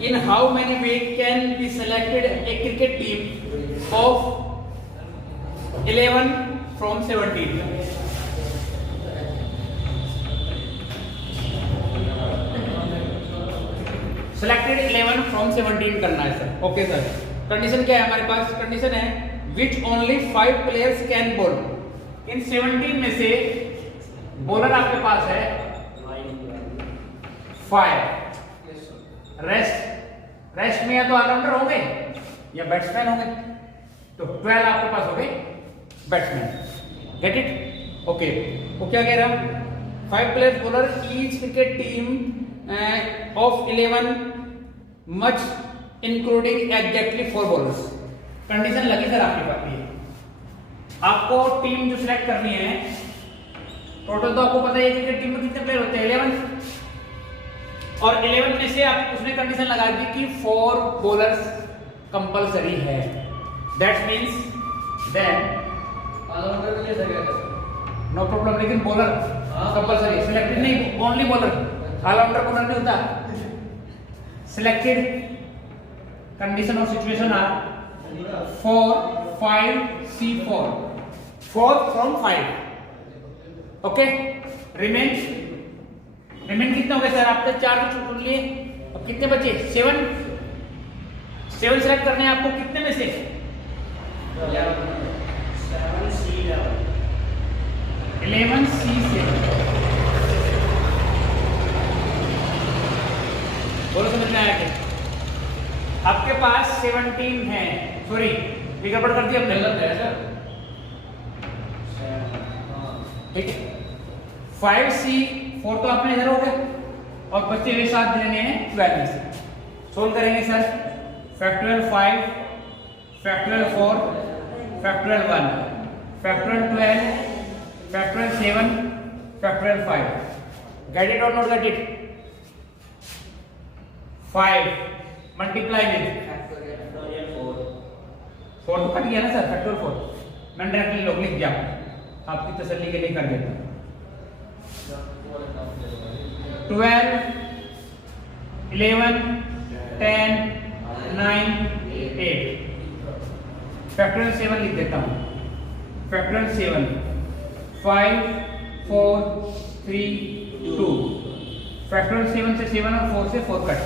In how many ways can be selected a cricket team of 11 from 17? Selected 11 from 17 करना है sir. Okay sir. Condition क्या है हमारे पास? Condition है which only 5 players can bowl. इन 17 में से बॉलर आपके पास है 5. रेस्ट में या तो ऑलराउंडर होंगे या बैट्समैन होंगे. तो 12 आपके पास हो गए बैट्समैन. Get it? ओके. वो क्या कह रहा? 5 players bowler each cricket team of 11 much including exactly 4 bowlers. Condition लगी सर आपके पास. आपको टीम जो सिलेक्ट करनी है, टोटल तो आपको पता है क्रिकेट टीम में कितने प्लेयर होते हैं? 11. और 11 में से आप उसने कंडीशन लगा दी कि 4 बॉलर्स कंपलसरी है. दैट मींस देन ऑलराउंडर भी ले सकेगा नो प्रॉब्लम. लेकिन बॉलर कंपलसरी सिलेक्टेड नहीं, ओनली बॉलर. ऑलराउंडर बॉलर नहीं होता. सिलेक्टेड कंडीशन और situation are 4 5 C4. 4 from 5. Okay. Remain कितने हो गए सर? आपने 4 तो चुन लिए. अब कितने बचे? 7 सिलेक्ट करने हैं आपको. कितने में से? 11 C से. बोलो समझ में आया क्या? आपके पास 17 है. सॉरी ये गड़बड़ कर दी हमने. गलत है सर. ठीक है. 5 C 4 तो आपने इधर हो गया और बच्चे हुए 7 देने हैं 12 में से. सोल्व करेंगे sir. Factorial 5 factorial 4 factorial 1 factorial 12 factorial 7 factorial 5. Get it or not get it? 5 multiply with 4 तो कट गया ना सर. फैक्टोरियल 4 मैंने डायरेक्टली लोग लिख दिया. आपकी तसल्ली के लिए कर देता हूं. 12 11 10 9 8 फैक्टोरियल 7 लिख देता हूं. फैक्टोरियल 7 5 4 3 2 फैक्टोरियल 7 से 7 और 4 से 4 कट.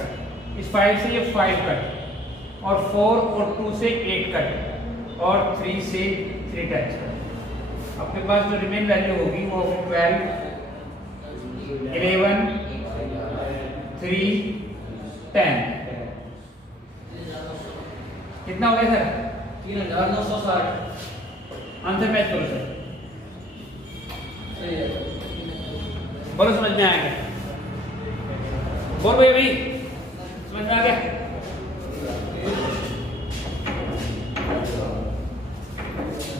इस 5 से ये 5 कट और 4 और 2 से 8 कट और 3 से 3 टच. आपके पास जो रिमेन वैल्यू होगी वो होगी 12 11 3 10. कितना हो गया सर? 3960. आंसर मैच करो सर. सही है. बोलो समझ में आएगा? बोल भाई समझ में आ गया?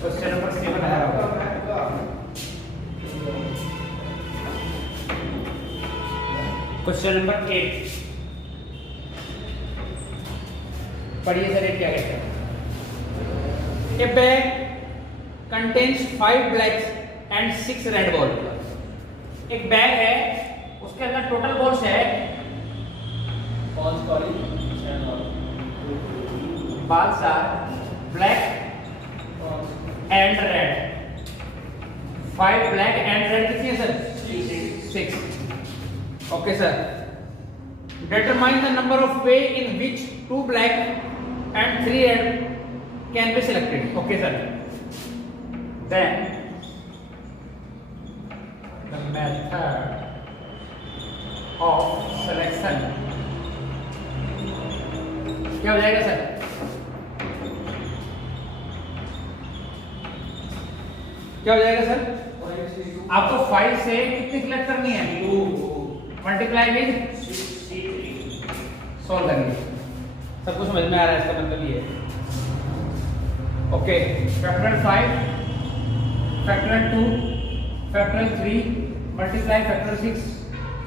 क्वेश्चन नंबर 7 आया होगा. क्वेश्चन नंबर 8 पढ़िए सर. क्या कहते हैं? ए bag contains 5 blacks and 6 red ball. एक बैग है, उसके अंदर टोटल बॉल्स है 5 कॉली balls are black and red. 5 black and red कितनी है sir? 6. Okay sir. Determine the number of way in which 2 black and 3 red can be selected. Okay sir. Then the method of selection क्या हो जाएगा sir? क्या हो जाएगा sir? आपको 5 से कितनी सिलेक्ट करनी है? 2 मल्टीप्लाई विद 16 करेंगे. सबको समझ में आ रहा है? इसका मतलब ये है. Okay. Factorial 5 factorial 2 factorial 3 multiply factorial 6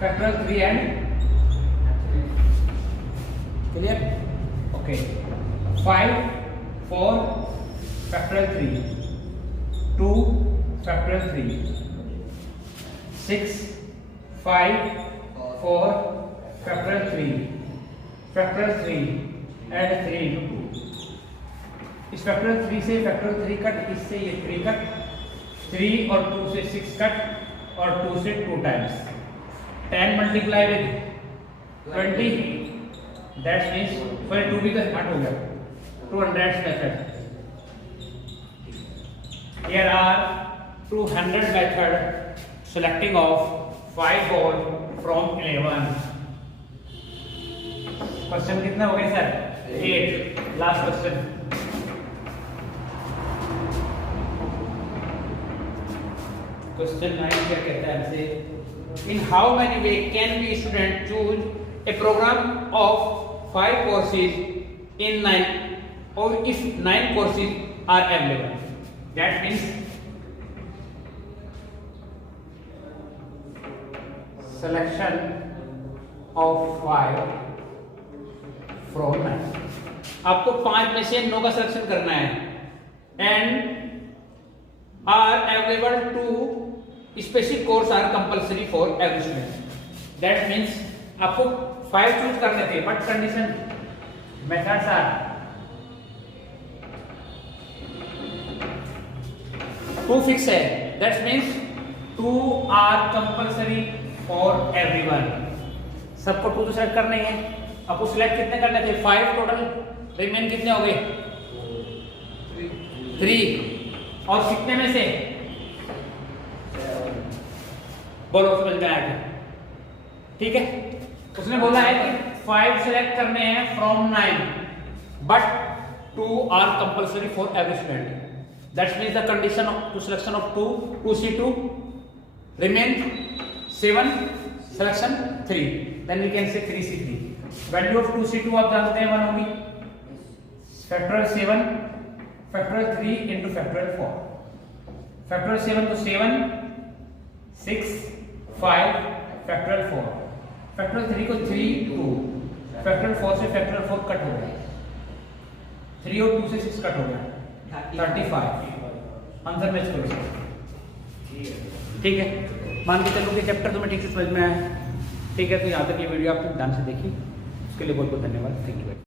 factorial 3 and clear. Okay. 5 4 factorial 3 2 factorial 3 6 5 4 factorial 3 factor 3 add 3 into 2। इस फैक्टर 3 से फैक्टर 3 कट, इससे ये 3 कट, 3 और 2 से 6 कट, और 2 से 2 times 10 multiply with 20, that means फिर 2 भी तो हट हो गया, 200 method. Here are 200 method selecting of 5 ball from 11। Question कितने हो गए सर? 8। Last question. क्वेश्चन 9 क्या कहता है हमसे? In how many way can we student choose a program of 5 courses in 9, or if 9 courses are available? That means selection of 5 from 9। आपको 5 में से 9 का सिलेक्शन करना है, and are available to specific course are compulsory for every student। That means आपको 5 choose करने थे, but condition methods are 2 fix है। That means 2 are compulsory for everyone। सबको 2 तो सेलेक्ट करने हैं। आपको सिलेक्ट कितने करने थे? 5 टोटल, रिमेन कितने हो गए? 3। और कितने में से? बोलो, समझ में आया क्या? ठीक है, उसने बोला है कि 5 सेलेक्ट करने हैं from 9, but 2 are compulsory for every student. That means the condition of two selection of 2C2 remain 7 selection 3, then we can say 3C3। Value of 2C2 आप जानते हैं 1 होगी, factorial 7 factorial 3 into factorial 4। Factorial 7 तो 7 6 5 factorial 4, factorial 3 को 3 2, factorial 4 से factorial 4 cut हो गया, 3 और 2 से 6 कट हो गया, 35। आंसर मैच करो। ठीक है, मान के चलो कि चैप्टर तुम्हें ठीक से समझ में आया। ठीक है, तो यहाँ तक ये वीडियो आपने ध्यान से देखी, उसके लिए बहुत बहुत धन्यवाद। Thank you.